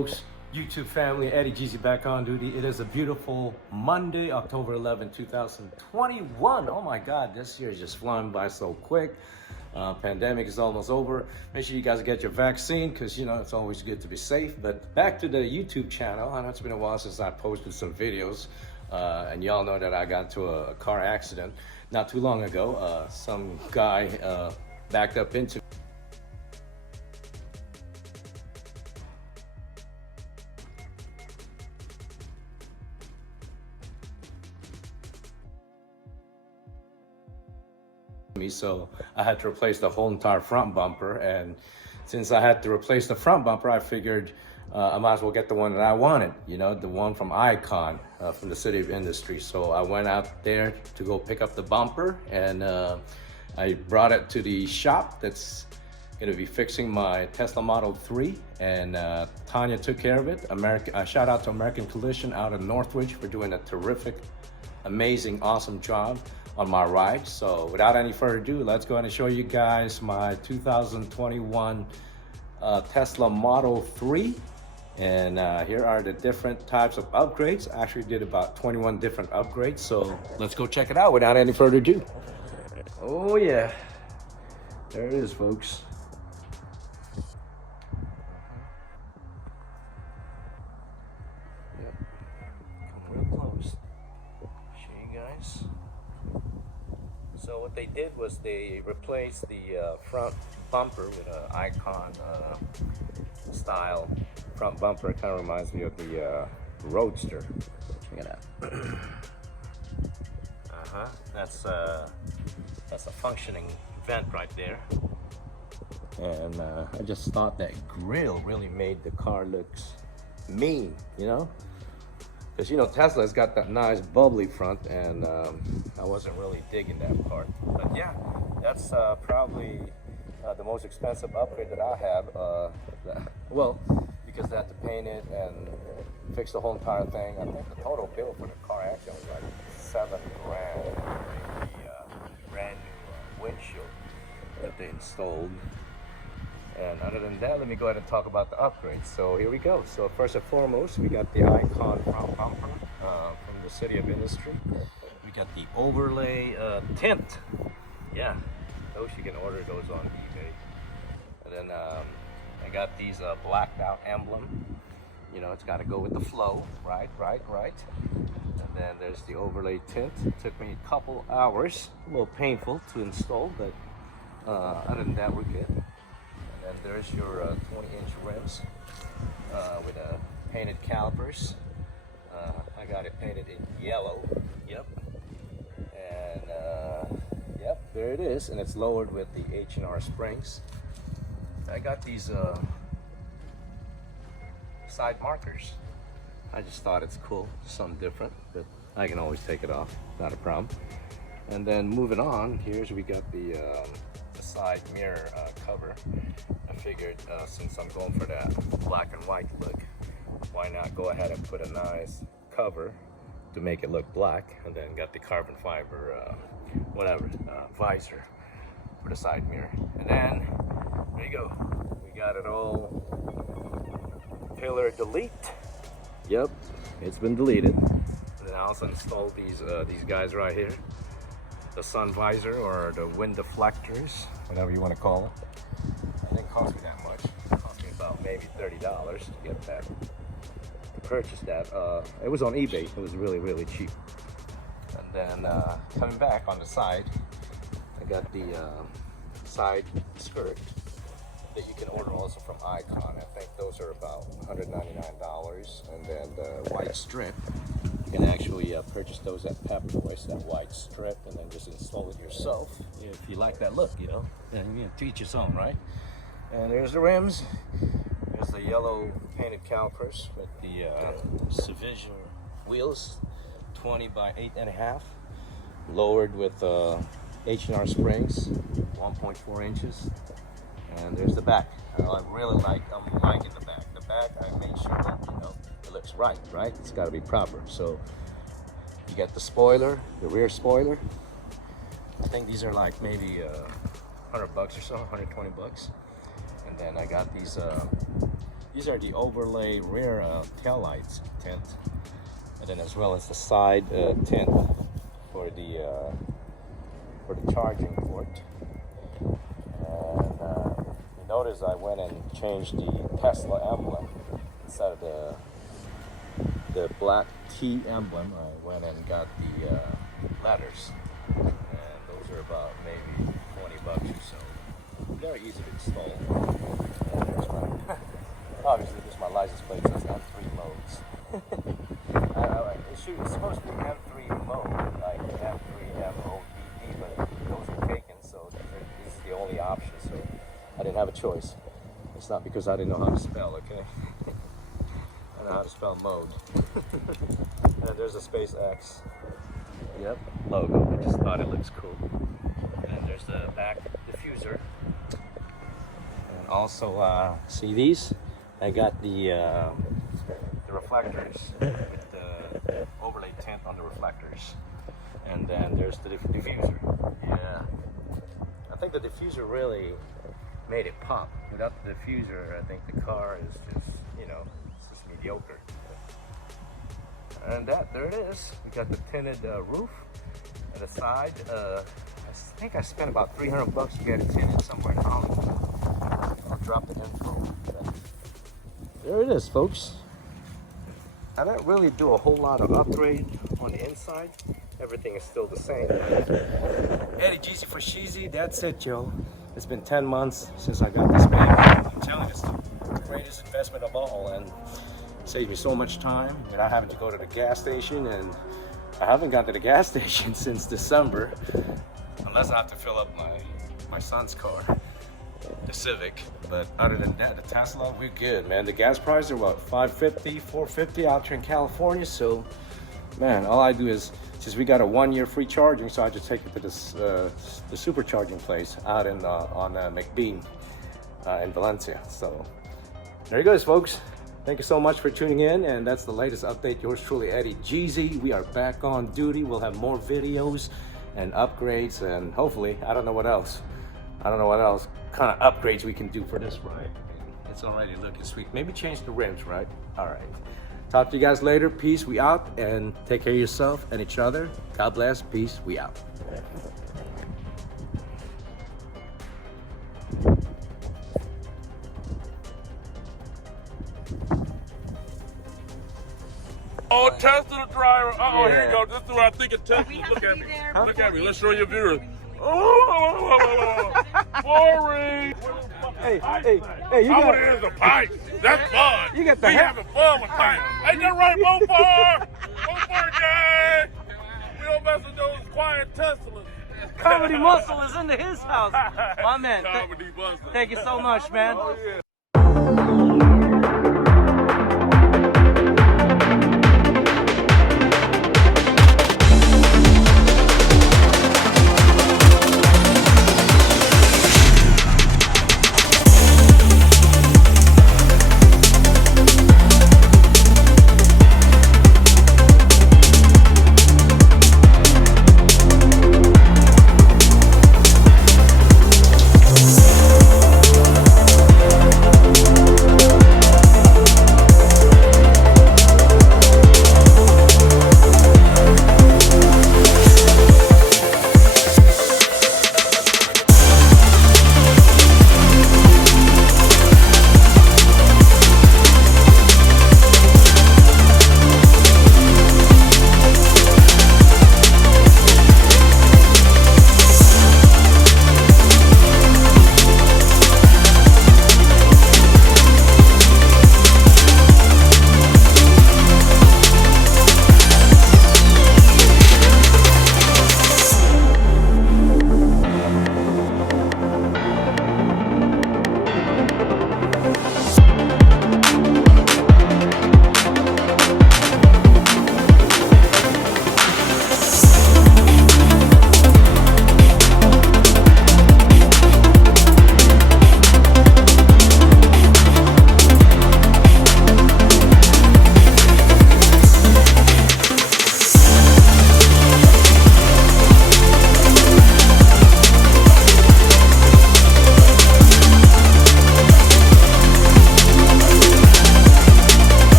folks? YouTube family, Eddie Jeezy back on duty. It is a beautiful Monday, October 11, 2021. Oh my God, this year is just flying by so quick. Pandemic is almost over. Make sure you guys get your vaccine because, you know, it's always good to be safe. But back to the YouTube channel. I know it's been a while since I posted some videos. And y'all know that I got into a car accident not too long ago. Some guy backed up into me, so I had to replace the whole entire front bumper. And since I had to replace the front bumper, I figured I might as well get the one that I wanted, you know, the one from Icon, from the City of Industry. So I went out there to go pick up the bumper, and I brought it to the shop that's going to be fixing my Tesla Model 3, and Tanya took care of it. Shout out to American Collision out of Northridge for doing a terrific, amazing, awesome job on my ride. So without any further ado, let's go ahead and show you guys my 2021 Tesla Model 3. And here are the different types of upgrades. I actually did about 21 different upgrades. So let's go check it out without any further ado. Oh yeah, there it is, folks. Yep, come real close. Show you guys. So what they did was they replaced the front bumper with an Icon style front bumper. It kind of reminds me of the Roadster. Check it out. That's a functioning vent right there. And I just thought that grill really made the car looks mean, you know? Because, you know, Tesla's got that nice bubbly front, and I wasn't really digging that part. But yeah, that's probably the most expensive upgrade that I have. Well, because they had to paint it and fix the whole entire thing. I think the total bill for the car actually was like $7 grand. The brand new windshield that they installed. And other than that, let me go ahead and talk about the upgrades. So here we go. So first and foremost, we got the Icon front bumper from the City of Industry. We got the overlay tint. Yeah, those you can order those on eBay. And then I got these blacked out emblem. You know, it's got to go with the flow, right. And then there's the overlay tint. It took me a couple hours, a little painful to install, but other than that, we're good. And there's your 20-inch rims with painted calipers. I got it painted in yellow. Yep. And yep, there it is. And it's lowered with the H&R springs. I got these side markers. I just thought it's cool, something different, but I can always take it off, not a problem. And then moving on, we got the side mirror cover. I figured since I'm going for that black and white look, why not go ahead and put a nice cover to make it look black, and then got the carbon fiber visor for the side mirror. And then there you go, we got it all pillar delete. Yep, it's been deleted. And then I also installed these guys right here, the sun visor or the wind deflectors, whatever you want to call it. It didn't cost me that much. It cost me about maybe $30 to get that, to purchase that. It was on eBay. It was really cheap. And then coming back on the side, I got the side skirt that you can order also from Icon. I think those are about $199. And then the white strip, you can actually purchase those at Pep Boys, that white strip, and then just install it yourself if you like that look, you know. And you know, to each his own, right? And there's the rims. There's the yellow painted calipers with the Civision wheels, 20 by 8.5, lowered with H&R springs, 1.4 inches. And there's the back. I'm liking the back. The back, I made sure that, you know, it looks right? It's got to be proper. So you get the spoiler, the rear spoiler. I think these are like maybe $100 or so, $120. And then I got these these are the overlay rear tail lights tint, and then as well as the side tint for the charging port. And you notice I went and changed the Tesla emblem instead of the black T emblem. I went and got the letters, and those are about maybe $20 or so. Very easy to install. And there's my, obviously, this is my license plate, so it's got 3 modes. It's supposed to be M3 mode, like M3 MODD, but those are taken, so this is the only option. So I didn't have a choice. It's not because I didn't know how to spell, okay? I know how to spell mode. And there's a SpaceX. Yep, logo. I just thought it looks cool. And there's the back diffuser. And also, see these? I got the reflectors with the overlay tint on the reflectors. And then there's the diffuser. Yeah. I think the diffuser really made it pop. Without the diffuser, I think the car is just, you know, it's just mediocre. And there it is. We got the tinted roof and the side. I think I spent about $300 to get it tinted somewhere in Hollywood. I'll drop the info. But there it is, folks. I didn't really do a whole lot of upgrade on the inside. Everything is still the same. Eddie Jeezy for Sheezy, that's it, yo. It's been 10 months since I got this baby. I'm telling you, it's the greatest investment of all, and saved me so much time without having to go to the gas station, and I haven't gone to the gas station since December, unless I have to fill up my son's car, the Civic. But other than that, the Tesla, we're good, man. The gas prices are what, $5.50, $4.50 out here in California. So, man, all I do is just, we got a 1-year free charging, so I just take it to this the supercharging place out in on McBean in Valencia. So there you go, folks. Thank you so much for tuning in, and that's the latest update. Yours truly, Eddie Jeezy. We are back on duty. We'll have more videos and upgrades, and hopefully, I don't know what else kind of upgrades we can do for this ride. It's already looking sweet. Maybe change the rims, right? All right. Talk to you guys later. Peace. We out, and take care of yourself and each other. God bless. Peace. We out. Oh, Tesla driver. Uh-oh, here you go. This is what I think of Tesla. Look at me. Look at me. Let's show your viewers. Oh, boring. Hey, you I got want to enter the pipe. That's fun. You got the we having fun with things. Ain't that right, Mofar? Mofar gang. We don't mess with those quiet Teslas. Comedy Muscle is into his house. My man. Comedy Muscle. Thank you so much, man. Oh, yeah.